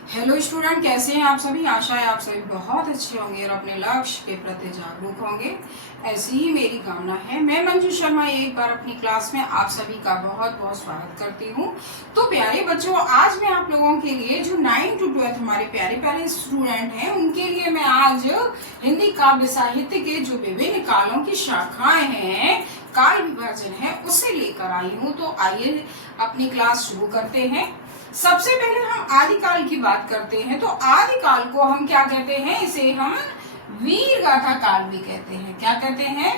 Hello student, कैसे हैं आप सभी। आशा है आप सभी बहुत अच्छे होंगे और अपने लक्ष्य के प्रति जागरूक होंगे। ऐसी ही मेरी कामना है। मैं मंजू शर्मा एक बार अपनी क्लास में आप सभी का बहुत बहुत स्वागत करती हूँ। तो प्यारे बच्चों, आज मैं आप लोगों के लिए जो 9 to 12 हमारे प्यारे प्यारे स्टूडेंट हैं उनके लिए मैं आज हिंदी काव्य साहित्य के जो विभिन्न कालों की शाखाएं हैं, काल विभाजन है, उसे लेकर आई हूँ। तो आइए अपनी क्लास शुरू करते हैं। सबसे पहले हम आदिकाल की बात करते हैं। तो आदिकाल को हम क्या कहते हैं? इसे हम वीर गाथा काल भी कहते हैं। क्या कहते हैं?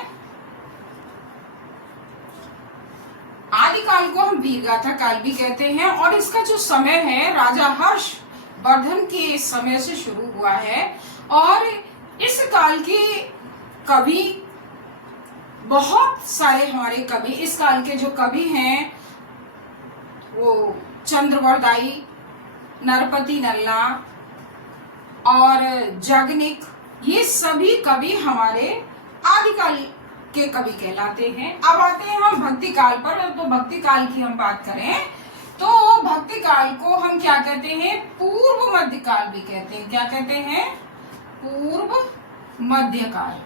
आदिकाल को हम वीर गाथा काल भी कहते हैं। और इसका जो समय है राजा हर्षवर्धन के समय से शुरू हुआ है। और इस काल के कवि बहुत सारे हमारे कवि, इस काल के जो कवि हैं वो चंद्रवरदाई, नरपति नल्ला और जगनिक, ये सभी कवि हमारे आदिकाल के कवि कहलाते हैं। अब आते हैं हम भक्ति काल पर। तो भक्ति काल की हम बात करें तो भक्ति काल को हम क्या कहते हैं? पूर्व मध्य काल भी कहते हैं। क्या कहते हैं? पूर्व मध्य काल।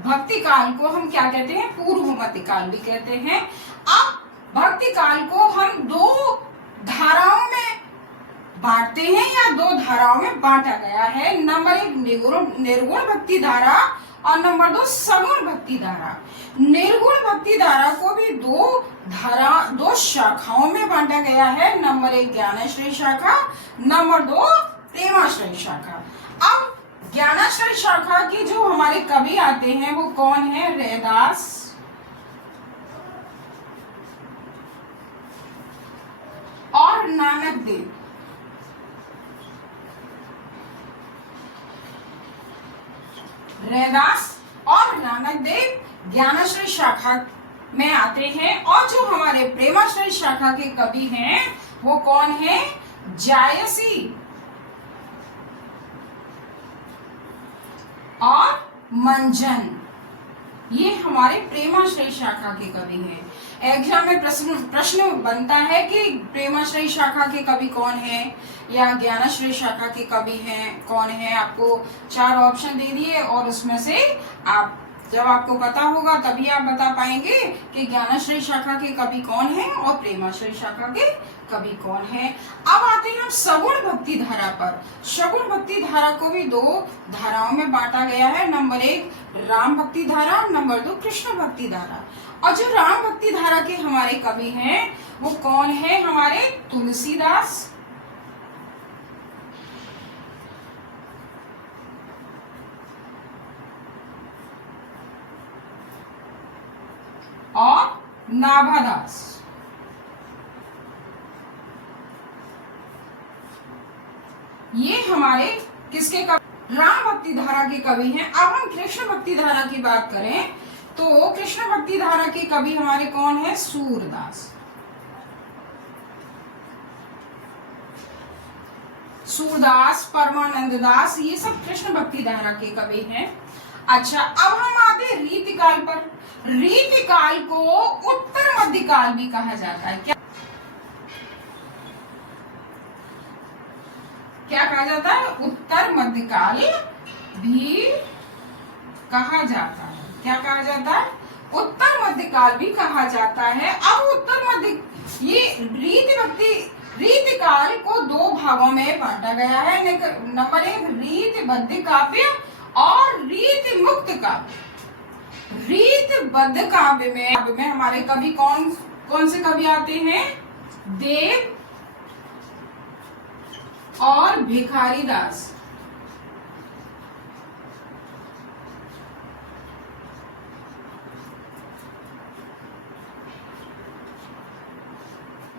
भक्ति काल को हम क्या कहते हैं? पूर्व मध्य काल भी कहते हैं। अब भक्ति काल को हम दो धाराओं में बांटते हैं या दो धाराओं में बांटा गया है। नंबर 1 निर्गुण भक्ति धारा और नंबर 2 सगुण भक्ति धारा। निर्गुण भक्ति धारा को भी दो शाखाओं में बांटा गया है। नंबर 1 ज्ञानाश्रय शाखा, नंबर 2 प्रेमाश्रय शाखा। अब ज्ञानाश्रय शाखा की जो हमारे कवि आते हैं वो कौन है? रैदास, और नानक देव। रैदास और नानक देव ज्ञानाश्रय शाखा में आते हैं। और जो हमारे प्रेमाश्रय शाखा के कवि हैं वो कौन है? जायसी और मंजन। ये हमारे प्रेमाश्रय शाखा के कवि हैं। एग्जाम में प्रश्न बनता है कि प्रेमाश्रय शाखा के कवि कौन है या ज्ञानाश्रय शाखा के कवि हैं कौन है। आपको 4 ऑप्शन दे दिए और उसमें से आप जब आपको पता होगा तभी आप बता पाएंगे कि ज्ञानाश्रय शाखा के कवि कौन है और प्रेमाश्रय शाखा के कवि कौन है। अब आते हैं हम सगुण भक्ति धारा पर। सगुण भक्ति धारा को भी 2 धाराओं में बांटा गया है। नंबर 1 राम भक्ति धारा, नंबर 2 कृष्ण भक्ति धारा। और जो राम भक्ति धारा के हमारे कवि हैं वो कौन है? हमारे तुलसीदास, और नाभादास। ये हमारे किसके कवि? राम भक्ति धारा के कवि हैं। अब हम कृष्ण भक्ति धारा की बात करें तो कृष्ण भक्ति धारा के कवि हमारे कौन है? सूरदास। सूरदास, परमानंद दास, ये सब कृष्ण भक्ति धारा के कवि हैं। अच्छा, अब हम आते हैं रीतिकाल पर। रीतिकाल को उत्तर मध्य काल भी कहा जाता है। क्या कहा जाता है? उत्तर मध्य काल भी कहा जाता है। क्या कहा जाता है? उत्तर मध्य काल भी कहा जाता है। अब उत्तर मध्य, ये रीतिकाल को 2 भागों में बांटा गया है। नंबर 1 रीतिबद्ध काव्य और रीति मुक्त काव्य। रीतिबद्ध काव्य में हमारे कवि कौन से कवि आते हैं? देव और भिखारी दास।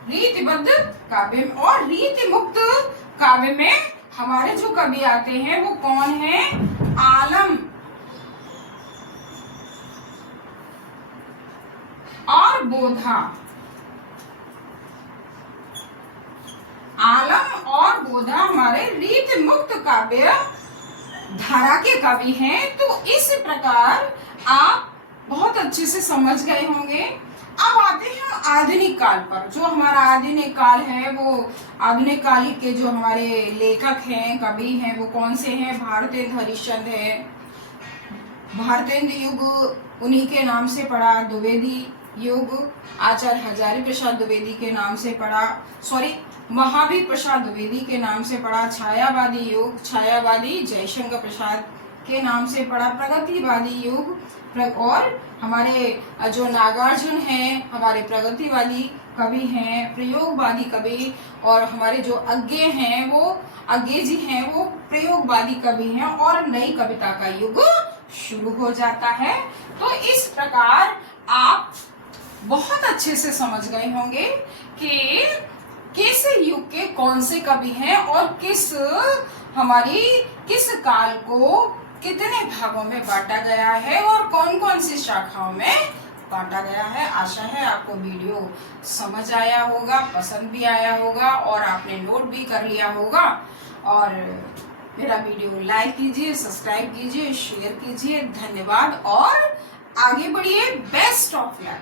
रीतिबद्ध काव्य और रीति मुक्त काव्य में हमारे जो कवि आते हैं वो कौन है? आलम और बोधा। आलम और बोधा हमारे रीति मुक्त काव्य धारा के कवि हैं। तो इस प्रकार आप बहुत अच्छे से समझ गए होंगे। अब आते हैं हम आधुनिक काल पर। जो हमारा आधुनिक काल है वो आधुनिक काल के जो हमारे लेखक हैं, कवि हैं, वो कौन से हैं? भारतेंदु हरिश्चंद्र है, भारतेंदु युग उन्हीं के नाम से पड़ा। द्विवेदी युग आचार्य हजारी प्रसाद द्विवेदी के नाम से पड़ा, सॉरी महावीर प्रसाद द्विवेदी के नाम से पड़ा। छायावादी युग छायावादी जयशंकर प्रसाद के नाम से पड़ा। प्रगतिवादी युग और हमारे जो नागार्जुन हैं हमारे प्रगतिवादी कवि हैं, प्रयोगवादी कवि, और हमारे जो अज्ञे हैं वो अज्ञे जी हैं वो प्रयोगवादी कवि हैं, और नई कविता का युग शुरू हो जाता है। तो इस प्रकार आप बहुत अच्छे से समझ गए होंगे कि किस युग के कौन से कवि हैं और किस काल को कितने भागों में बांटा गया है और कौन कौन सी शाखाओं में बांटा गया है। आशा है आपको वीडियो समझ आया होगा, पसंद भी आया होगा और आपने नोट भी कर लिया होगा। और मेरा वीडियो लाइक कीजिए, सब्सक्राइब कीजिए, शेयर कीजिए। धन्यवाद और आगे बढ़िए। Best of luck.